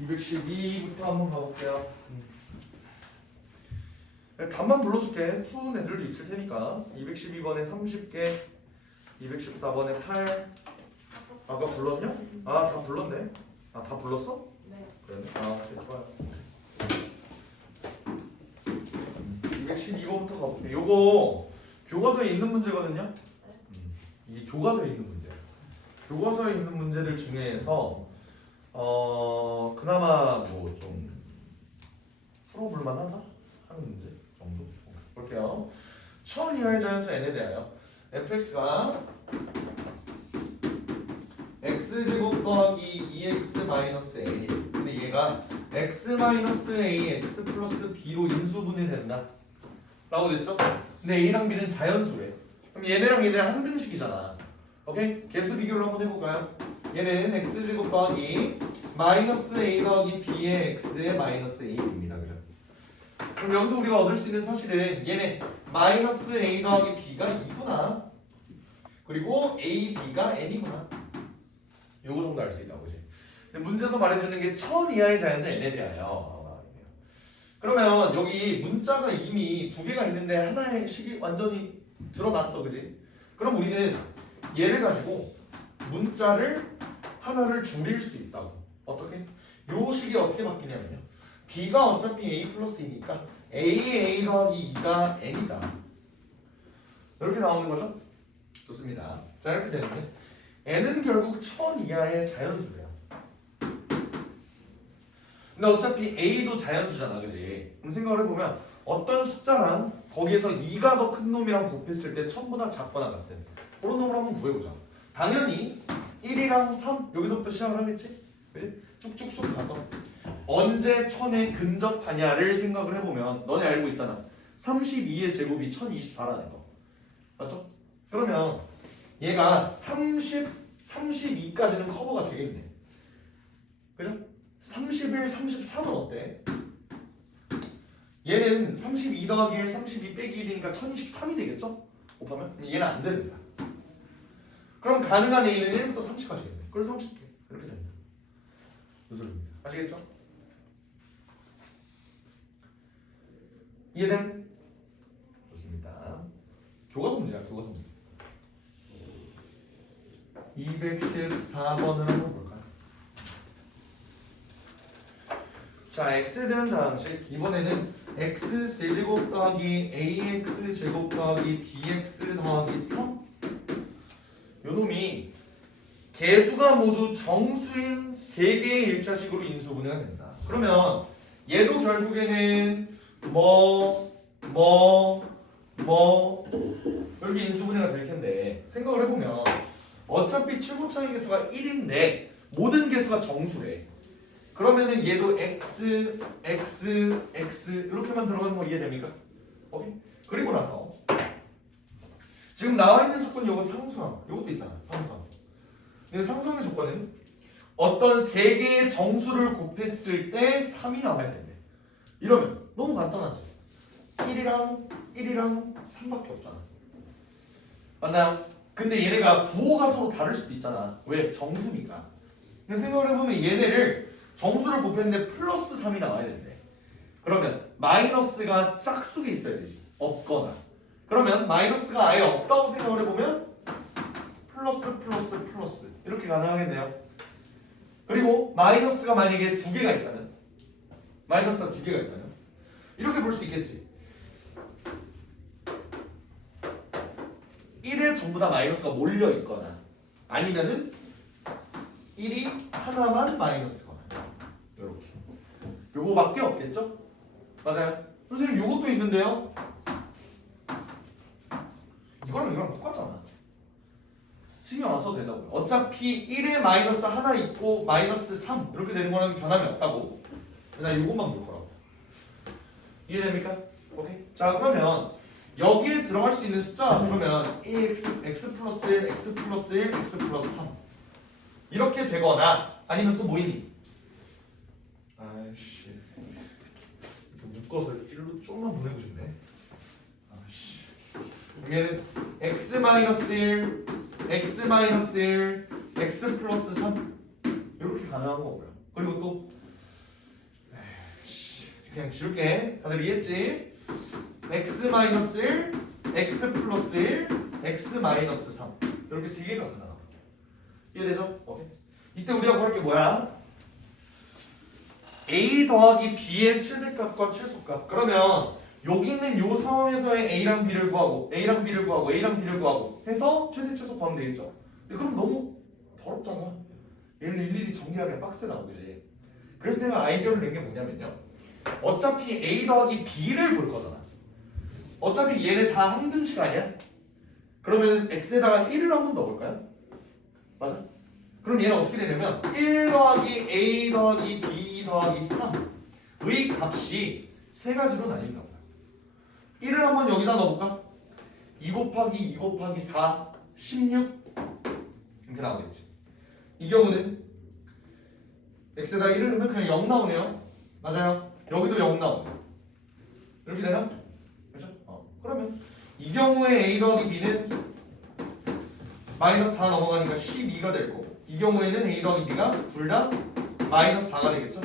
212부터 한번 가볼게요. 답만 불러줄게. 푸는 애들도 있을 테니까. 212번에 30개, 214번에 8. 아까 불렀냐? 아, 다 불렀네. 아, 다 불렀어? 네. 그래. 아, 그래, 좋아요. 212번부터 가볼게. 요거 교과서에 있는 문제거든요. 이게 교과서에 있는 문제예요. 교과서에 있는 문제들 중에서 그나마 뭐 좀 풀어볼 만하다 하는 문제 정도 볼게요. 1000 이하의 자연수 n에 대하여 fx가 x제곱 더하기 2x 마이너스 a. 근데 얘가 x 마이너스 a x 플러스 b로 인수분해 된다 라고 됐죠? 근데 a랑 b는 자연수래. 그럼 얘네랑 얘네랑 항등식이잖아. 오케이? 개수 비교를 한번 해볼까요? 얘는 x제곱 더하기 마이너스 a 더하기 b의 x의 마이너스 a입니다. 그죠? 그럼 여기서 우리가 얻을 수 있는 사실은 얘네 마이너스 a 더하기 b가 2구나. 그리고 a, b가 n이구나. 요거 정도 알 수 있다. 그지? 근데 문제에서 말해주는 게 1000 이하의 자연수 n에 대하여. 그러면 여기 문자가 이미 두 개가 있는데 하나의 식이 완전히 드러났어. 그지? 그럼 우리는 얘를 가지고 문자를 하나를 줄일 수 있다고. 어떻게? 요 식이 어떻게 바뀌냐면요. b가 어차피 a 플러스이니까 a 더하기 2가 n이다. 이렇게 나오는 거죠? 좋습니다. 자, 이렇게 되는데 n은 결국 1000 이하의 자연수래요. 근데 어차피 a도 자연수잖아. 그지? 그럼 생각을 해보면 어떤 숫자랑 거기에서 2가 더 큰 놈이랑 곱했을 때 1000보다 작거나 같은 그런 놈을 한번 구해보자. 당연히 1이랑 3 여기서부터 시작을 하겠지? 그치? 쭉쭉쭉 가서 언제 1000에 근접하냐를 생각을 해보면 너네 알고 있잖아. 32의 제곱이 1024라는 거. 맞죠? 그러면 얘가 32까지는 커버가 되겠네. 그죠? 31, 33은 어때? 얘는 32 더하기 1, 32 빼기 1이니까 1023이 되겠죠? 곱하면? 얘는 안 됩니다. 그럼 가능한 A는 1부터 30까지겠네. 그래서 30개. 이렇게 됩니다. 이 소리입니다. 아시겠죠? 이해됨? 좋습니다. 교과서 문제야, 교과서 문제. 214번을 한번 볼까요? 자, x에 대한 다항식. 이번에는 x 세제곱 더하기 ax 제곱 더하기 bx 더하기 3. 요놈이 개수가 모두 정수인 3개의 1차식으로 인수분해가 된다. 그러면 얘도 결국에는 이렇게 인수분해가 될 텐데 생각을 해보면 어차피 출구창의 개수가 1인데 모든 개수가 정수래. 그러면은 얘도 x 이렇게만 들어가는 거 이해됩니까? 오케이? 그리고 나서 지금 나와 있는 조건이 요거 상수항, 요것도 있잖아. 상수항. 근데 상수항의 조건은 어떤 3개의 정수를 곱했을 때 3이 나와야 된대. 이러면 너무 간단하지. 1이랑 3밖에 없잖아. 맞나요? 근데 얘네가 부호가 서로 다를 수도 있잖아. 왜? 정수니까. 근데 생각을 해보면 얘네를 정수를 곱했는데 플러스 3이 나와야 된대. 그러면 마이너스가 짝수에 있어야 되지. 없거나. 그러면 마이너스가 아예 없다고 생각을 해보면 플러스 이렇게 가능하겠네요. 그리고 마이너스가 만약에 2개가 있다면 마이너스가 2개가 있다면 이렇게 볼 수 있겠지. 1에 전부 다 마이너스가 몰려 있거나 아니면은 1이 하나만 마이너스거나 이렇게 요거밖에 없겠죠? 맞아요? 선생님 요것도 있는데요. 이거랑 똑같잖아. 신경 안 써도 된다고요. 어차피 1에 마이너스 하나 있고 마이너스 3 이렇게 되는 거는 변함이 없다고. 나 요것만 볼 거라고. 이해됩니까? 오케이. 자, 그러면 여기에 들어갈 수 있는 숫자 그러면 x 플러스 1, x 플러스 1, x 플러스 3 이렇게 되거나 아니면 또 뭐 있니? 아이씨 이렇게 묶어서 1로 조금만 보내고 싶네. 아이씨 얘는 x 마이너스 1, x 마이너스 1, x 플러스 3 이렇게 가능한 거고요. 그리고 또 그냥 지울게. 다들 이해했지? x 마이너스 1, x 플러스 1, x 마이너스 3 이렇게 세 개가 나와. 이해되죠? 오케이. 이때 우리가 구할 게 뭐야? a 더하기 b의 최대값과 최소값. 그러면 여기 있는 요 상황에서의 a랑 b를 구하고 a랑 b를 구하고 아랑 b를 구하고 해서 최대 최소 구하면 되겠죠? 근데 그럼 너무 더럽잖아. 얘를 일일이 정리하기가 빡세다, 그지? 그래서 내가 아이디어를 낸 게 뭐냐면요. 어차피 a 더하기 b를 볼 거잖아. 어차피 얘네 다 항등식 아니야? 그러면 x에다가 1을 한 번 넣어볼까요? 맞아? 그럼 얘는 어떻게 되냐면 1 더하기 a 더하기 b 더하기 3의 값이 세 가지로 나뉜다. 1을 한번 여기다 넣어볼까? 2 곱하기 2 곱하기 4 16 이렇게 나오겠지. 이 경우는 x에다 1을 넣으면 그냥 0 나오네요. 맞아요. 여기도 0 나오네. 이렇게 되나? 그렇죠? 그러면 이 경우에 a 더하기 b는 마이너스 4 넘어가니까 12가 될 거고, 이 경우에는 a 더하기 b가 둘 다 마이너스 4가 되겠죠?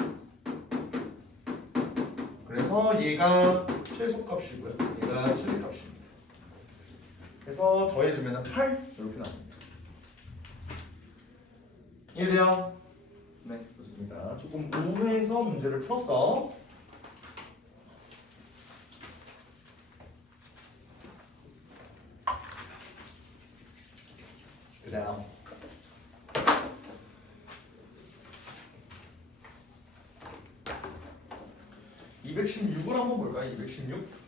그래서 얘가 최소값이고요. 얘가 최대값입니다. 그래서 더해주면 8 이렇게 나옵니다. 이해돼요? 네, 좋습니다. 조금 우회해서 문제를 풀었어. 그 다음 216을 한번 볼까요? 216.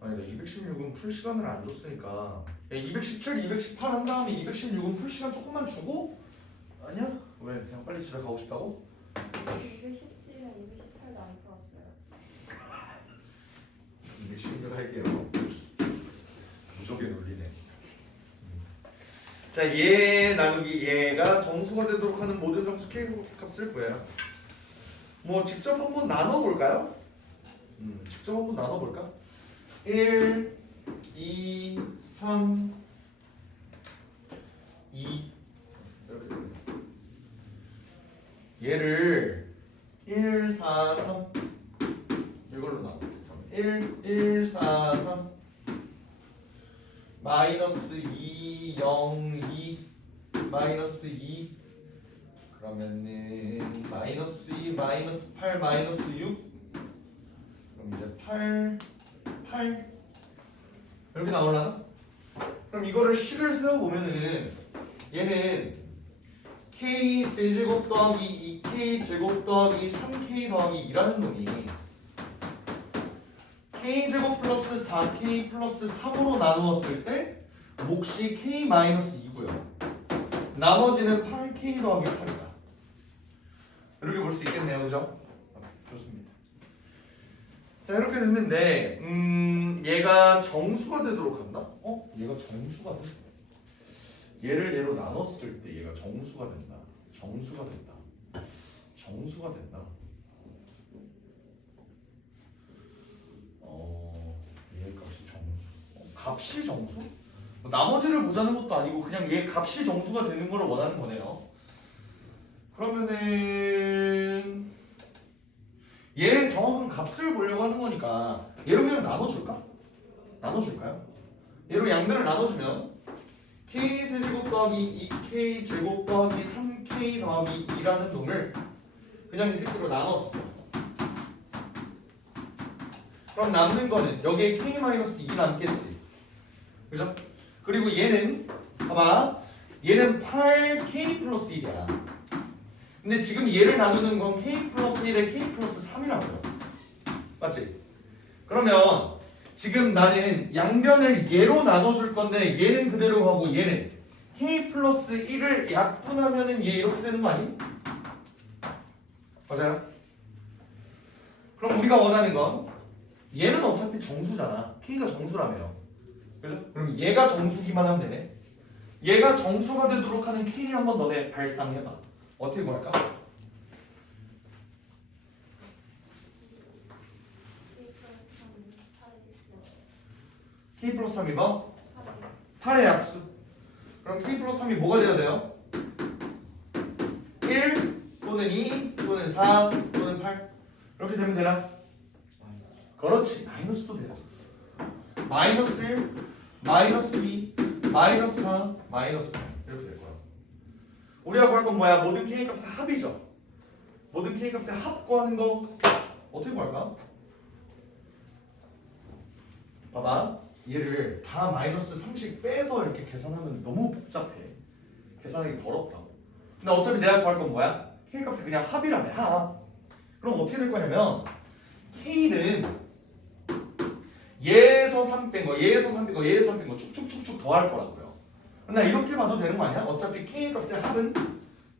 아니다, 216은 풀 시간을 안 줬으니까 217, 218 한 다음에 216은 풀 시간 조금만 주고. 아니야? 왜? 그냥 빨리 집에 가고 싶다고? 217이랑 218도 안 풀었어요. 216 할게요. 무적의 논리네. 자, 얘 나누기 얘가 정수가 되도록 하는 모든 정수 K 값을 구해요. 뭐 직접 한번 나눠볼까요? 직접 한번 나눠볼까? 1, 2, 3, 2 이렇게 됩니다. 얘를 1, 4, 3 이걸로 나눠. 1, 1, 4, 3 마이너스 2, 0, 2 마이너스 2 그러면은 마이너스 2, 마이너스 8, 마이너스 6 그럼 이제 8 이렇게 나오려나? 그럼 이거를 식을 세워보면은 얘는 k 세제곱 더하기 2k 제곱 더하기 3k 더하기 2라는 놈이 k제곱 플러스 4k 플러스 3으로 나누었을 때 몫이 k 마이너스 2고요. 나머지는 8k 더하기 8이다. 이렇게 볼 수 있겠네요. 그죠? 좋습니다. 자, 이렇게 됐는데 얘가 정수가 되도록 한다? 얘가 정수가 돼. 얘를 얘로 나눴을 때 얘가 정수가 된다. 정수가 된다. 정수가 된다. 얘 값이 정수. 값이 정수? 나머지를 보자는 것도 아니고 그냥 얘 값이 정수가 되는 걸 원하는 거네요. 그러면은 얘 정확한 값을 보려고 하는 거니까 얘로 그냥 나눠줄까? 나눠줄까요? 얘로 양면을 나눠주면 k 세제곱 더하기 2k 제곱 더하기 3k 더하기 2라는 놈을 그냥 이 새끼로 나눴어. 그럼 남는 거는 여기에 k-2 남겠지. 그죠? 그리고 얘는 봐봐, 얘는 8k 플러스 1이야. 근데 지금 얘를 나누는 건 k 플러스 1에 k 플러스 3이라고요. 맞지? 그러면 지금 나는 양변을 얘로 나눠줄 건데 얘는 그대로 하고 얘는 k 플러스 1을 약분하면은 얘 이렇게 되는 거 아니? 맞아요? 그럼 우리가 원하는 건 얘는 어차피 정수잖아. k가 정수라며. 그죠? 그럼 얘가 정수기만 하면 되네. 얘가 정수가 되도록 하는 k 한번 너네 발상해봐. 어떻게 구할까? K 플러스 3이 뭐? 8이요. 8의 약수. 그럼 K 플러스 3이 뭐가 돼야 돼요? 1 또는 2 또는 4 또는 8 이렇게 되면 되나? 그렇지. 마이너스도 돼야지. 마이너스 1, 마이너스 2, 마이너스 4, 마이너스 8 이렇게 될 거야. 우리가 구할 건 뭐야? 모든 K 값의 합이죠. 모든 K 값의 합 구하는 거 어떻게 구할까? 봐봐. 얘를 다 마이너스 3씩 빼서 이렇게 계산하면 너무 복잡해. 계산하기 더럽다고. 근데 어차피 내가 구할 건 뭐야? K 값이 그냥 합이라며 합. 그럼 어떻게 될 거냐면 K는 얘에서 3 뺀 거, 얘에서 3 뺀 거, 얘에서 3 뺀 거 쭉쭉쭉쭉 더할 거라고요. 근데 이렇게 봐도 되는 거 아니야? 어차피 K 값의 합은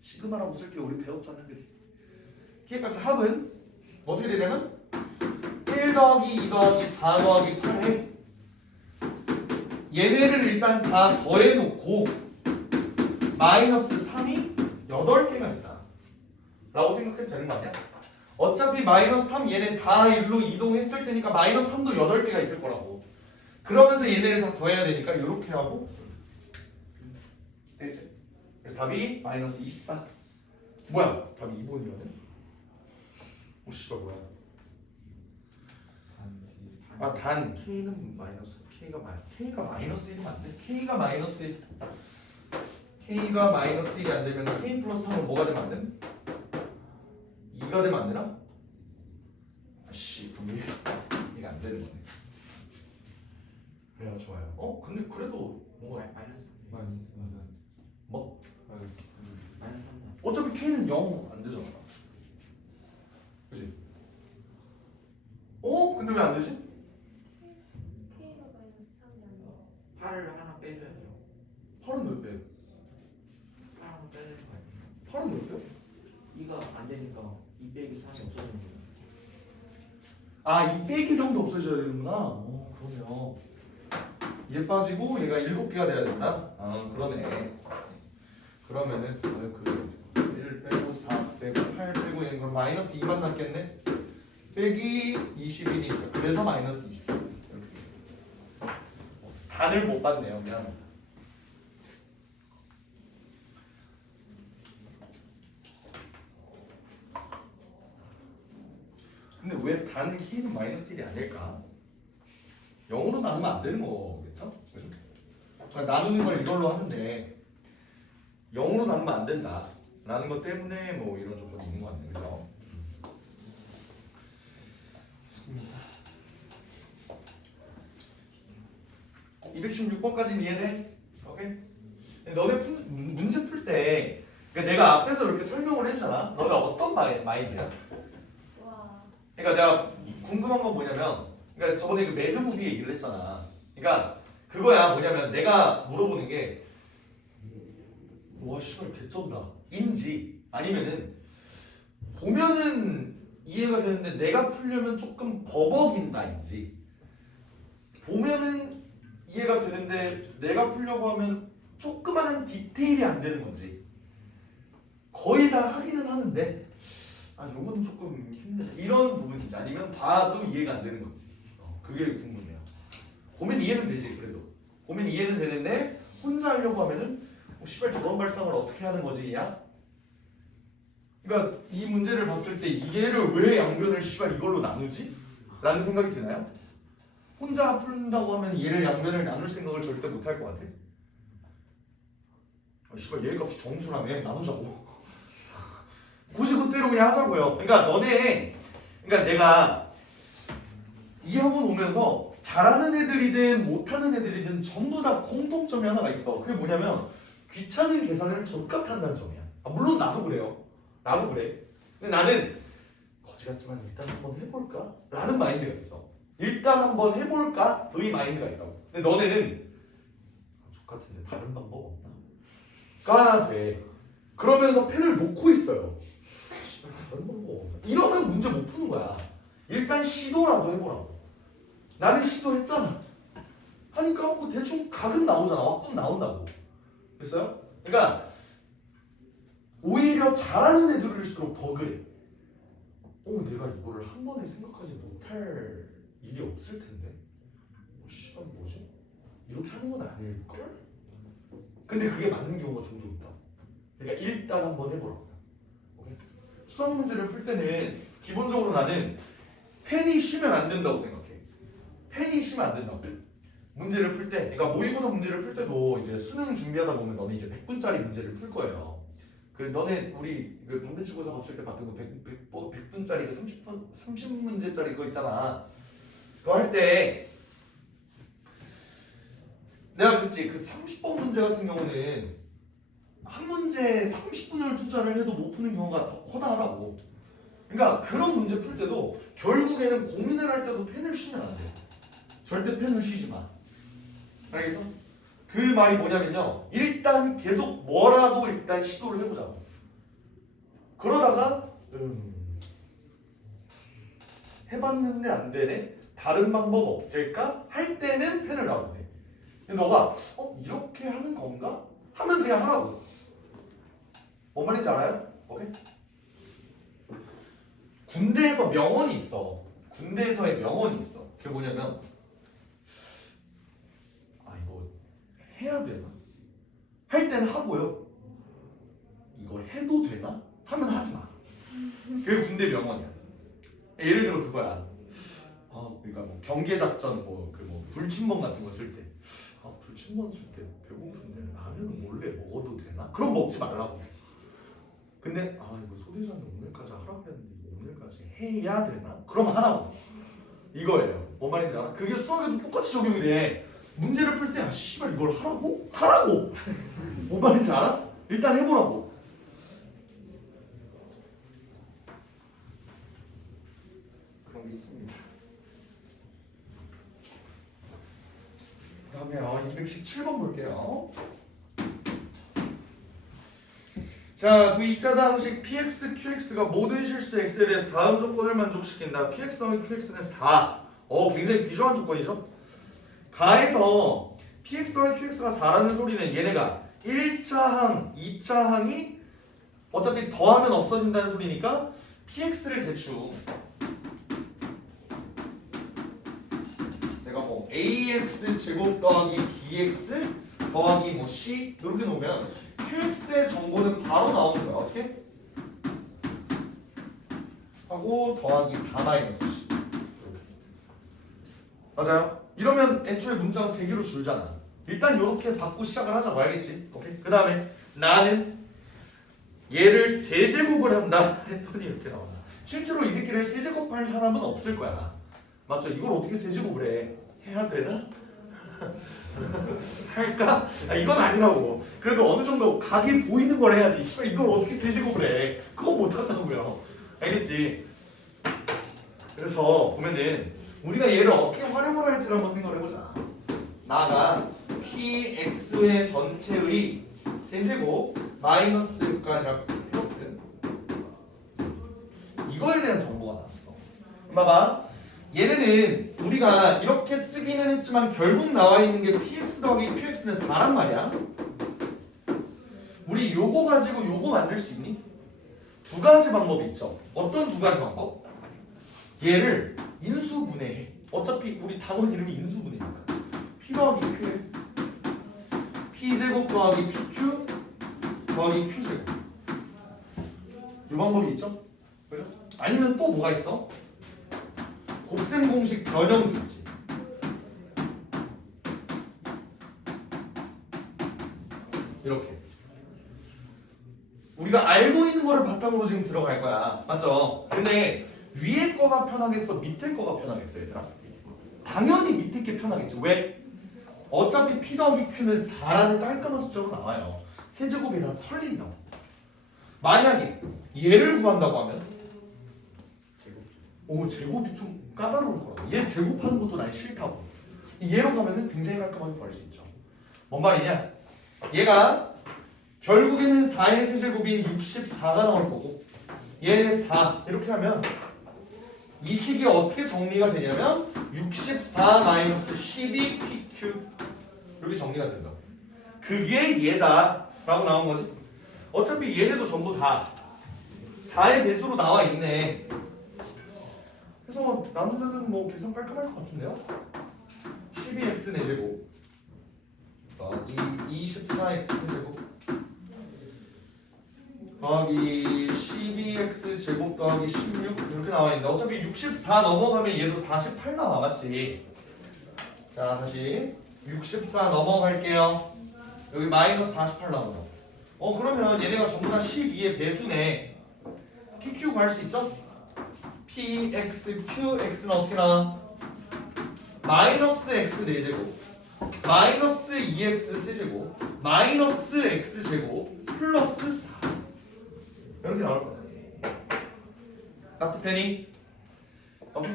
시그마라고 쓸게. 우리 배웠잖아, 그지? K 값의 합은 어떻게 되냐면 1 더하기 2 더하기 4 더하기 8에 얘네를 일단 다 더해놓고 마이너스 3이 8개가 있다 라고 생각해도 되는 거 아니야? 어차피 마이너스 3 얘네 다 일로 이동했을 테니까 마이너스 3도 8개가 있을 거라고. 그러면서 얘네를 다 더해야 되니까 이렇게 하고 되지. 그래서 답이 마이너스 24. 뭐야? 답이 2번이라네? 오 씨발 뭐야? 아 단 K는 마이너스 K가 마이너스 1이면 안 돼? K가 마이너스 1 K가 마이너스 1이 안 되면 K 플러스 3은 뭐가 되면 안 돼? 2가 되면 안 되나? 아씨 그럼 이게 안 되는 거네. 그래요 좋아요. 근데 그래도 뭐가 마이너스 뭐? 마이너스 3. 어차피 K는 0 안 되잖아. 그지? 근데 왜 안 되지? K가 마이너스 3이 아니에요. 8을 하나 빼줘야죠. 8은 몇 배? 8 하나 빼야 되는 거 아니에요? 8은 몇 배? 2가 안 되니까 2 빼기 3이 없어지는 거예요. 아, 2 빼기 3도 없어져야 되는구나. 그러면 얘 빠지고 얘가 7개가 돼야 된다? 아, 그러네. 그러면은 1 빼고 4 빼고 8 빼고 얘는 그럼 마이너스 2만 남겠네? 빼기 21이니까 그래서 마이너스 24 이렇게. 단을 못 봤네요. 미안합니다. 근데 왜 단 K는 마이너스 1이 아닐까? 0으로 나누면 안 되는 거겠죠? 그러니까 나누는 걸 이걸로 하는데 0으로 나누면 안 된다 라는 것 때문에 뭐 이런 조건이 있는 거 같네요. 그죠? 216번까지는 이해돼? 오케이? 너네 문제 풀 때 그러니까 내가 앞에서 이렇게 설명을 해주잖아. 너가 어떤 마인드야? 와. 그러니까 내가 궁금한 건 뭐냐면, 그러니까 저번에 그 매드무비에 일을 했잖아. 그러니까 그거야. 뭐냐면 내가 물어보는 게, 와 씨발 개쩐다 인지 아니면은 보면은 이해가 되는데 내가 풀려면 조금 버벅인다인지, 보면은 이해가 되는데 내가 풀려고 하면 조그마한 디테일이 안 되는 건지, 거의 다 하기는 하는데 아 요건 조금 힘들다 이런 부분인지, 아니면 봐도 이해가 안 되는 건지, 그게 궁금해요. 보면 이해는 되지. 그래도 보면 이해는 되는데 혼자 하려고 하면은 씨발 저런 발상을 어떻게 하는 거지 야? 그러니까 이 문제를 봤을 때 얘를 왜 양변을 씨발 이걸로 나누지? 라는 생각이 드나요? 혼자 푼다고 하면 얘를 양변을 나눌 생각을 절대 못 할 것 같아. 씨발 얘 값이 정수라며 나누자고. 굳이 그대로 그냥 하자고요. 그러니까 너네, 그러니까 내가 이 학원 오면서 잘하는 애들이든 못하는 애들이든 전부 다 공통점이 하나가 있어. 그게 뭐냐면 귀찮은 계산을 적극 한다는 점이야. 물론 나도 그래요. 나도 그래. 근데 나는 거지 같지만 일단 한번 해볼까? 라는 마인드가 있어. 일단 한번 해볼까? 의 마인드가 있다고. 근데 너네는 족같은데 다른 방법 없나? 가 돼. 그러면서 펜을 놓고 있어요. 다른 방법 없나? 이러면 문제 못 푸는 거야. 일단 시도라도 해보라고. 나는 시도했잖아. 하니까 뭐 대충 각은 나오잖아. 왁군 나온다고. 됐어요? 그러니까 오히려 잘하는 애들일수록 더 그래. 내가 이거를 한 번에 생각하지 못할 일이 없을 텐데. 씨발 뭐지? 이렇게 하는 건 아닐걸? 근데 그게 맞는 경우가 종종 있다. 그러니까 일단 한번 해보라고. 오케이? 수학 문제를 풀 때는 기본적으로 나는 펜이 쉬면 안 된다고 생각해. 펜이 쉬면 안 된다고. 문제를 풀 때, 그러니까 모의고사 문제를 풀 때도 이제 수능 준비하다 보면 너네 이제 100분짜리 문제를 풀 거예요. 그 너네 우리 그 반대치고사 봤을 때 봤던 거 100분짜리 그 30문제짜리 그거 있잖아. 그거 할 때 내가 그랬지. 그 30번 문제 같은 경우는 한 문제에 30분을 투자를 해도 못 푸는 경우가 더 커다하다고. 그러니까 그런 문제 풀 때도 결국에는 고민을 할 때도 펜을 쉬면 안 돼. 절대 펜을 쉬지 마. 알겠어? 그 말이 뭐냐면요. 일단 계속 뭐라도 일단 시도를 해보자고. 그러다가 해봤는데 안 되네. 다른 방법 없을까? 할 때는 펜을 놔도 돼. 근데 너가 이렇게 하는 건가? 하면 그냥 하라고. 뭔 말인지 알아요? 오케이? 군대에서 명언이 있어. 군대에서의 명언이 있어. 그게 뭐냐면 이거 해야 되나? 할 때는 하고요. 이거 해도 되나? 하면 하지 마. 그게 군대 명언이야. 예를 들어 그거야. 그러니까 뭐 경계작전 불침번 같은 거 쓸 때. 불침번 쓸 때 배고픈데 라면은 몰래 먹어도 되나? 그럼 먹지 말라고. 근데 이거 소대장이 오늘까지 하라고 했는데 오늘까지 해야 되나? 그럼 하라고. 이거예요. 뭔 말인지 알아? 그게 수학에도 똑같이 적용이 돼. 문제를 풀 때 씨발 이걸 하라고? 하라고! 뭔 말인지 알아? 일단 해보라고. 그런 게 있습니다. 그 다음에 217번 볼게요. 자, 두 2차 다항식 px, qx가 모든 실수 x에 대해서 다음 조건을 만족시킨다. px 더하기 qx는 4. 굉장히 귀중한 조건이죠. 가에서 px 더하기 qx가 4라는 소리는 얘네가 1차 항, 2차 항이 어차피 더하면 없어진다는 소리니까 px를 대충 내가 뭐 ax 제곱 더하기 bx 더하기 c 이렇게 놓으면 qx의 정보는 바로 나오는 거야. 어떻게? 하고 더하기 4-c 맞아요? 이러면 애초에 문자가 3개로 줄잖아. 일단 이렇게 받고 시작을 하자고. 알겠지? 오케이? 그 다음에 나는 얘를 세제곱을 한다 했더니 이렇게 나온다. 실제로 이 새끼를 세제곱할 사람은 없을 거야. 맞죠? 이걸 어떻게 세제곱을 해? 해야 되나? 할까? 이건 아니라고. 그래도 어느 정도 각이 보이는 걸 해야지. 씨발 이걸 어떻게 세제곱을 해? 그거 못 한다고요. 알겠지? 그래서 보면은 우리가 얘를 어떻게 활용을 할지를 한번 생각을 해보자. 나가 px의 전체의 세제곱 마이너스가 아니라 플러스 이거에 대한 정보가 나왔어. 봐봐. 얘네는 우리가 이렇게 쓰기는 했지만 결국 나와 있는 게 px 더하기 qx는 4란 말이야. 우리 요거 가지고 요거 만들 수 있니? 두 가지 방법이 있죠. 어떤 두 가지 방법? 얘를 인수분해해. 어차피 우리 단원 이름이 인수분해니까 p 더하기 q에 p제곱 더하기 pq 더하기 q제곱 이 방법이 있죠? 그죠? 아니면 또 뭐가 있어? 곱셈 공식 변형도 있지. 이렇게 우리가 알고 있는 거를 바탕으로 지금 들어갈 거야. 맞죠? 근데 위에 거가 편하겠어? 밑에 거가 편하겠어 얘들아? 당연히 밑에 게 편하겠지. 왜? 어차피 p 더하기 q는 4라는 깔끔한 숫자로 나와요. 세제곱이 다 털린다고. 만약에 얘를 구한다고 하면 제곱이 좀 까다로울 거라고. 얘 제곱하는 것도 난 싫다고. 얘로 가면은 굉장히 깔끔하게 구할 수 있죠. 뭔 말이냐? 얘가 결국에는 4의 세제곱인 64가 나올 거고 얘 4 이렇게 하면 이 식이 어떻게 정리가 되냐면 64-12pq 이렇게 정리가 된다. 그게 얘다 라고 나온 거지. 어차피 얘네도 전부 다 4의 배수로 나와 있네. 그래서 남는 데는 뭐 계산 깔끔할 것 같은데요? 12x 4제곱 더하기 24x 제곱 더하기 12x 제곱 더하기 16 이렇게 나와 있는데 어차피 64 넘어가면 얘도 48 나와 맞지? 자 다시 64 넘어갈게요. 여기 마이너스 48 나오죠. 그러면 얘네가 전부 다 12의 배수네. PQ 구할 수 있죠? PX, QX는 어떻게 나와? 마이너스 X 4제곱 마이너스 2X 세제곱 마이너스 X제곱 플러스 4 이렇게 나올 거야. 따뜻하니? 오케이?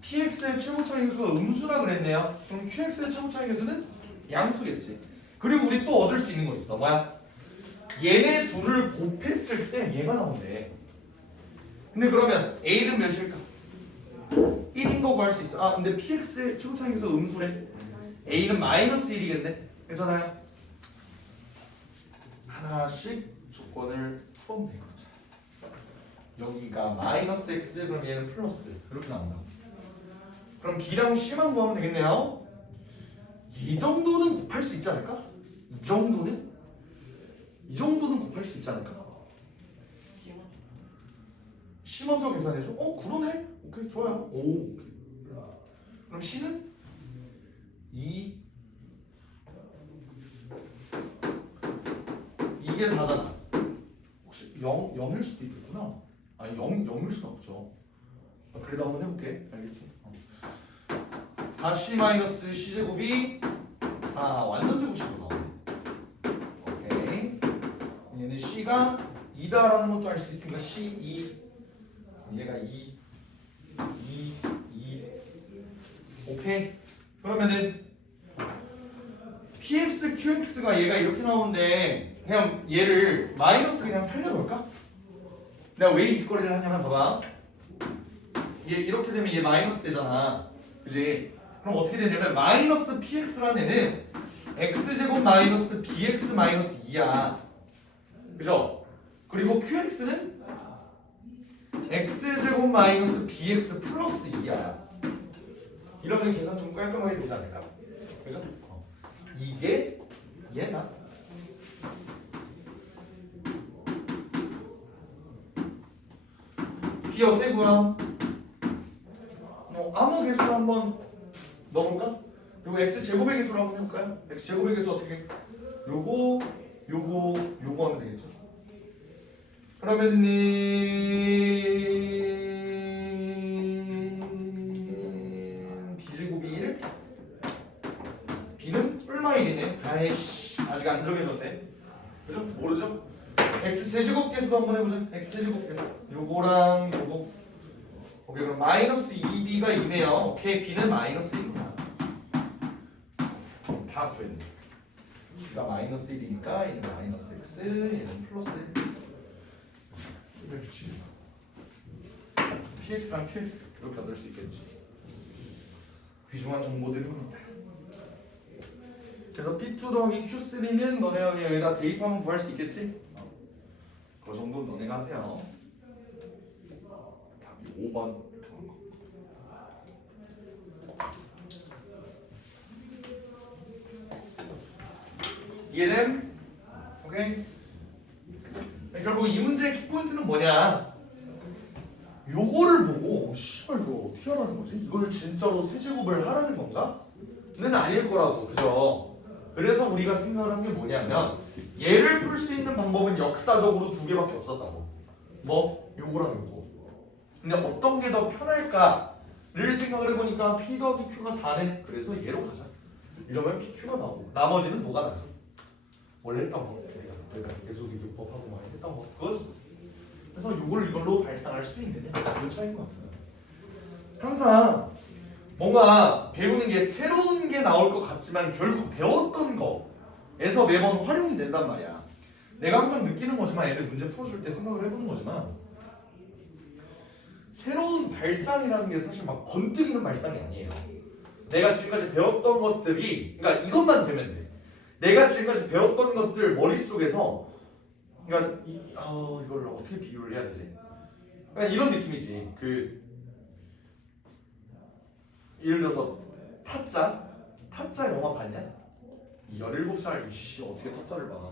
PX의 최고차이 계수가 음수라 그랬네요. 그럼 QX의 최고차이 계수는 양수겠지. 그리고 우리 또 얻을 수 있는 거 있어. 뭐야? 얘네 둘을 곱했을 때 얘가 나온대. 근데 그러면 A는 몇일까? 1인 거 구할 수 있어. 근데 PX의 최고차이 계수 음수래. A는 마이너스 1이겠네. 괜찮아요? 하나씩 조건을 풀어보면 되거든. 여기가 마이너스 X 그럼 얘는 플러스 이렇게 나온다. 그럼 B랑 C만 구하면 되겠네요. 이 정도는 곱할 수 있지 않을까? 이 정도는 곱할 수 있지 않을까? C 먼저 계산해줘. 그러네. 오케이 좋아요. 오 오케이. 그럼 C는 2 이게 4잖아. 혹시 0일 수도 있겠구나. 아니 0일 수는 없죠. 그래도 한번 해볼게. 알겠지? 4C-C제곱이 4 완전 제곱식으로 나오네. 오케이. 얘는 C가 2다라는 것도 알 수 있으니까 C2 얘가 2 오케이. 그러면은 PX, QX가 얘가 이렇게 나오는데 그냥 얘를 마이너스 그냥 살려놓을까? 내가 왜 이 짓거리를 하냐면 봐봐. 얘 이렇게 되면 얘 마이너스 되잖아. 그지? 그럼 어떻게 되냐면 마이너스 PX라는 애는 X제곱 마이너스 BX 마이너스 2야. 그죠? 그리고 QX는 X제곱 마이너스 BX 플러스 2야. 이러면 계산 좀 깔끔하게 되지 않을까? 그죠? 이게 얘다. B 어떻게 구함? 아무 개수로 한번 넣어볼까? 그리고 x 제곱의 개수로 한번 해볼까요? x 제곱의 개수 어떻게? 요거 하면 되겠죠. 그러면 b 제곱이 1, b는 뿔마 1이네. 아이씨 아직 안 정해졌네. 그죠? 모르죠? x 세제곱 개수도 한번 해보자. x 세제곱 개수. 요거랑 요거. 오케이 그럼 마이너스 2b가 2네요. 오케이 b는 마이너스 1이구나. 다 구했네. b가 마이너스 1이니까 얘는 마이너스 x, 얘는 플러스 1. 이렇게 치면 px랑 qx 이렇게 얻을 수 있겠지. 귀중한 정보들입니다. 그래서 p2 더하기 q3는 너네가 여기다 대입하면 구할 수 있겠지? 그 정도는 너네가 하세요. 답이 5번 이렇게 하는 거. 이해됨? 오케이? 결국 이 문제의 키포인트는 뭐냐? 요거를 보고 씨발 이거 어떻게 하라는 거지? 이걸 진짜로 세제곱을 하라는 건가? 는 아닐 거라고. 그죠? 그래서 우리가 생각을 한 게 뭐냐면 얘를 풀 수 있는 방법은 역사적으로 두 개밖에 없었다고. 뭐? 요거랑 요거. 근데 어떤 게 더 편할까를 생각을 해보니까 P 더하기 Q가 4네. 그래서 얘로 가자. 이러면 PQ가 나오고 나머지는 뭐가 나지? 원래 했던 거. 내가 계속 이교법하고 많이 했던 거. 그거지. 그래서 요걸 이걸로 발상할 수 있느냐? 이런 차이인 것 같습니다. 항상 뭔가 배우는 게 새로운 게 나올 것 같지만 결국 배웠던 거에서 매번 활용이 된단 말이야. 내가 항상 느끼는 거지만 애들 문제 풀어줄 때 생각을 해보는 거지만 새로운 발상이라는 게 사실 막 번뜩이는 발상이 아니에요. 내가 지금까지 배웠던 것들이 그러니까 이것만 되면 돼. 내가 지금까지 배웠던 것들 머릿속에서 그러니까 이걸 어떻게 비유를 해야 되지? 그러니까 이런 느낌이지. 예를 들어서 타짜 영화 봤냐? 17살 이씨 어떻게 타짜를 봐?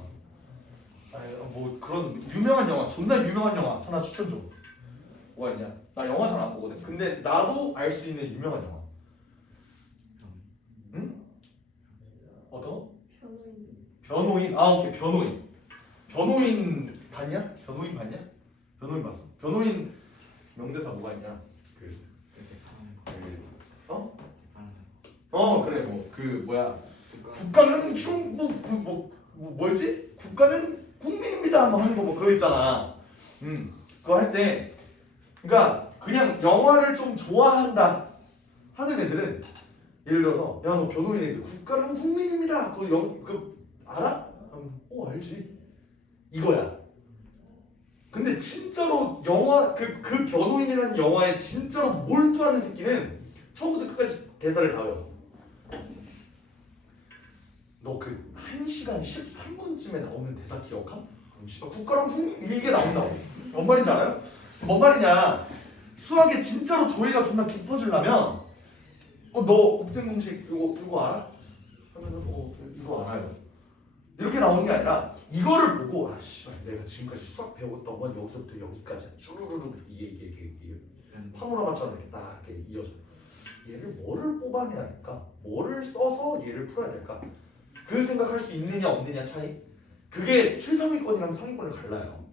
아니 뭐 그런 유명한 영화 존나 유명한 영화 하나 추천 좀. 뭐가 있냐? 나 영화 잘 안 보거든. 근데 나도 알 수 있는 유명한 영화. 응? 어떤 거? 변호인. 아 오케이 변호인. 변호인 봤냐? 변호인 봤냐? 변호인 봤어. 변호인 명대사 뭐가 있냐? 그래 뭐 그 뭐야 국가는 충북 뭐였지? 국가는 국민입니다 뭐 하는 거 뭐 그거 있잖아. 그거 할 때 그러니까 그냥 영화를 좀 좋아한다 하는 애들은 예를 들어서 야 너 변호인인데 국가는 국민입니다 그거 알아? 알지 이거야. 근데 진짜로 영화 그 변호인이라는 영화에 진짜로 몰두하는 새끼는 처음부터 끝까지 대사를 다 외워. 너 그 1시간 13분쯤에 나오는 대사 기억함? 씨발 국가랑 국민 이게 나온다고. 뭔 말인지 알아요? 뭔 말이냐? 수학에 진짜로 조예가 존나 깊어지려면 너 곱셈 공식 이거 알아? 하면은 이거 알아요. 이렇게 나오는 게 아니라 이거를 보고 씨발 내가 지금까지 수학 배웠던 건 여기서부터 여기까지 쭈루루루 이게 파노라마처럼 이렇게 딱 이렇게 이어져. 얘를 뭐를 뽑아내야 할까? 뭐를 써서 얘를 풀어야 될까? 그 생각할 수 있느냐 없느냐 차이. 그게 최상위권이랑 상위권을 갈라요.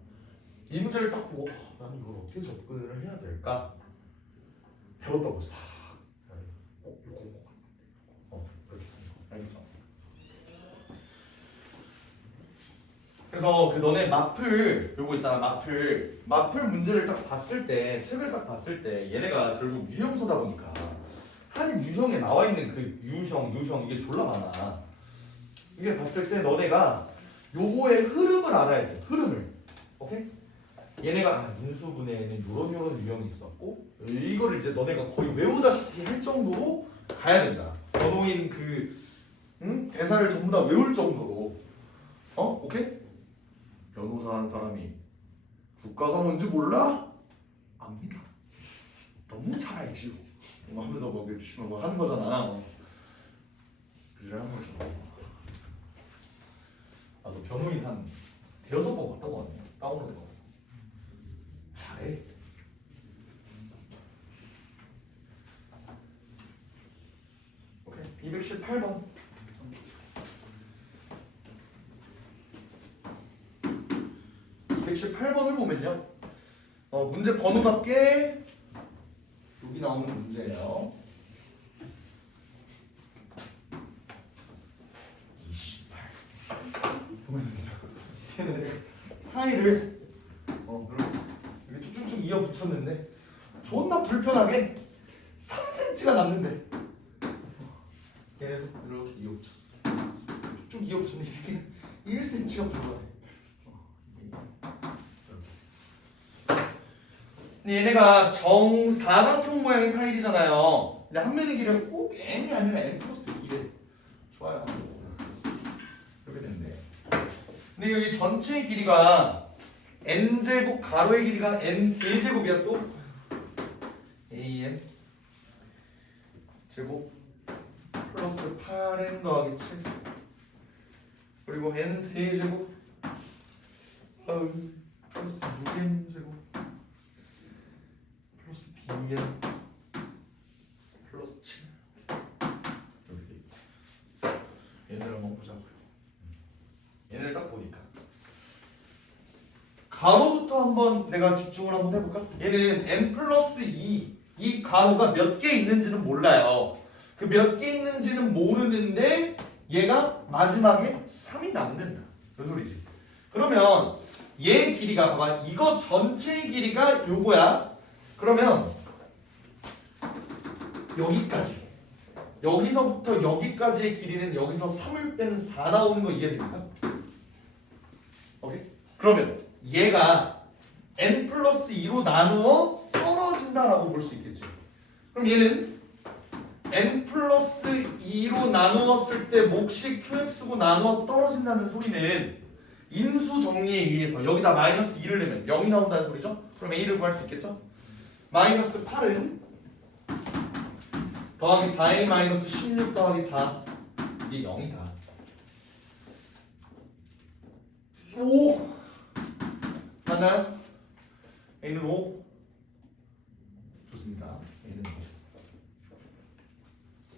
이 문제를 딱 보고 나는 이걸 어떻게 접근을 해야 될까? 배웠다고 싹 이거 그렇게 알겠죠? 그래서 그 너네 마플 요거 있잖아. 마플 문제를 딱 봤을 때 책을 딱 봤을 때 얘네가 결국 유형서다 보니까 한 유형에 나와 있는 그 유형 이게 졸라 많아. 이게 봤을 때 너네가 요거의 흐름을 알아야 돼. 흐름을. 오케이? 얘네가 인수분해에는 요런 유형이 있었고 이거를 이제 너네가 거의 외우다시피 할 정도로 가야 된다. 변호인 대사를 전부 다 외울 정도로. 오케이? 변호사 한 사람이 국가가 뭔지 몰라? 압니다. 너무 잘 알지요. 하면서 뭐 하는 거잖아. 그지 하는 거죠. 나도 변호인 한 대여섯 번 봤던 거 같네. 다운로드 받아서. 잘해. 오케이. 218번. 218번을 보면요. 문제 번호답게 여기 나오는 문제예요. 얘네들 파일을 이렇게 쭉쭉쭉 이어 붙였는데 존나 불편하게 3cm가 남는데 얘네들 이렇게 이어 붙였어. 쭉 이어 붙였는데 이 새끼는 1cm가 불과해. 근데 얘네가 정사각형 모양의 타일이잖아요. 근데 한 면의 길이가 꼭 n이 아니라 n 플러스 2래. 좋아요. 이렇게 된대. 근데 여기 전체의 길이가 n제곱 가로의 길이가 n 세제곱이야 또. an 제곱 플러스 8n 더하기 7 그리고 n 세제곱 플러스 6n 제곱 플러스 bn 플러스 7 이렇게 돼 있고. 얘네를 한번 보자고요. 얘네를 딱 보니까 가로부터 한번 내가 집중을 한번 해볼까? 얘는 n 플러스 2 이 가로가 몇 개 있는지는 몰라요. 그 몇 개 있는지는 모르는데 얘가 마지막에 3이 남는다. 그 소리지. 그러면 얘 길이가 봐봐. 이거 전체의 길이가 요거야. 그러면 여기까지 여기서부터 여기까지의 길이는 여기서 3을 빼면 4 나오는 거 이해됩니까? 오케이? 그러면 얘가 n 플러스 2로 나누어 떨어진다라고 볼 수 있겠지. 그럼 얘는 n 플러스 2로 나누었을 때 몫이 qx고 나누어 떨어진다는 소리는 인수 정리에 의해서 여기다 마이너스 2를 내면 0이 나온다는 소리죠? 그럼 a를 구할 수 있겠죠? 마이너스 8은 더하기 4a 마이너스 16 더하기 4 이게 0이다. 5 맞나요? a는 5 좋습니다. a는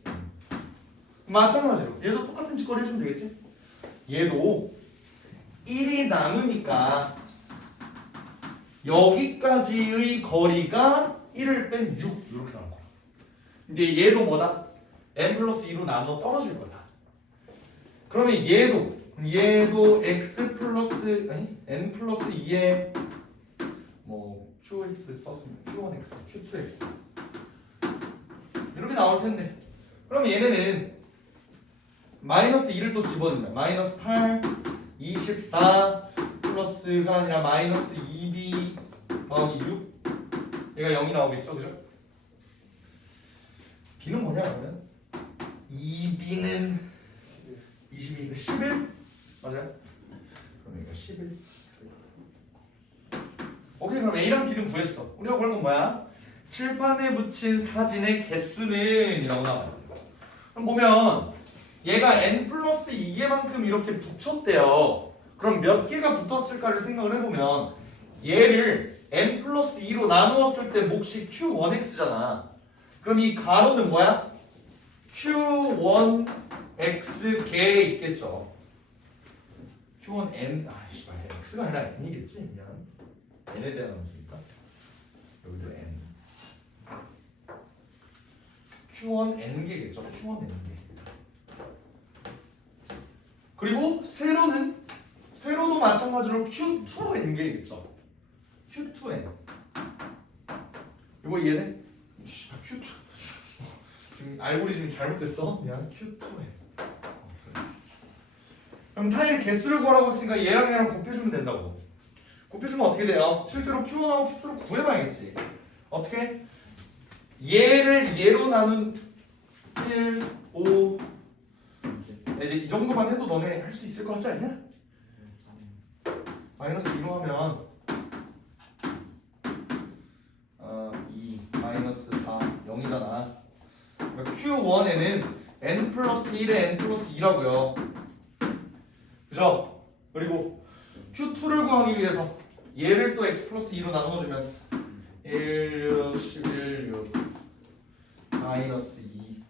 5 마찬가지로 얘도 똑같은 짓거리 해주면 되겠지? 얘도 1이 남으니까 여기까지의 거리가 1을 뺀 6 이렇게 나올 거야. 근데 얘도 뭐다? n 플러스 2로 나눠 떨어질 거다. 그러면 얘도 x 플러스 아니 n 플러스 2에 뭐 qx 썼으면 q1x, q2x 이렇게 나올 텐데 그럼 얘네는 마이너스 2를 또 집어넣으면 마이너스 8, 24 플러스가 아니라 마이너스 2b 더하기 6 얘가 0이 나오겠죠, 그죠? b는 뭐냐 그러면 2b는 22가 11 맞아요? 그럼 여기가 11 오케이 그럼 a랑 b는 구했어. 우리가 구한 건 뭐야? 칠판에 붙인 사진의 개수는 이라고 나와요. 그럼 보면 얘가 n 플러스 2개만큼 이렇게 붙였대요. 그럼 몇 개가 붙었을까를 생각을 해보면 얘를 n 플러스 2로 나누었을 때 몫이 q1x잖아. 그럼 이 가로는 뭐야? q1x 개 있겠죠. q1n 아씨발 x가 아니라 n이겠지. 미안. n에 대한 함수니까 여기도 n q1n 개겠죠. q1n 개. 그리고 세로도 마찬가지로 q2n 개겠죠. q2n 이거 이해돼? q2 지금 알고리즘이 잘못됐어. 미안. q2n 그럼 타일 개수를 구하라고 했으니까 얘랑 곱해주면 된다고. 곱해주면 어떻게 돼요? 실제로 q1하고 q2를 구해봐야겠지. 어떻게? 얘를 얘로 나눈 1, 5 이제 이 정도만 해도 너네 할 수 있을 것 같지 않냐? 마이너스 2로 하면 2 마이너스 4 0이잖아. 그러니까 q1에는 n 플러스 1에 n 플러스 2라고요. 그죠? 그리고 q2를 구하기 위해서 얘를 또 x 플러스 2로 나누어주면 1, 6, 11, 6 마이너스 2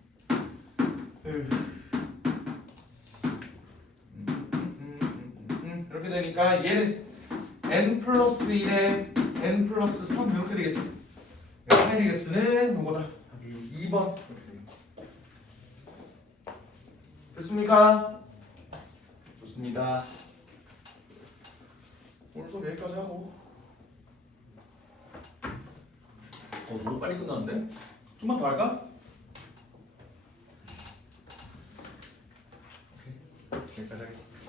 이렇게 되니까 얘는 n 플러스 1에 n 플러스 3 이렇게 되겠지. 타일의 개수는 이거다. 2번 됐습니까? 좋습니다. 오늘 수업 여기까지 하고 너무 빨리 끝났는데? 좀만 더 할까? 오케이. 여기까지 하겠습니다.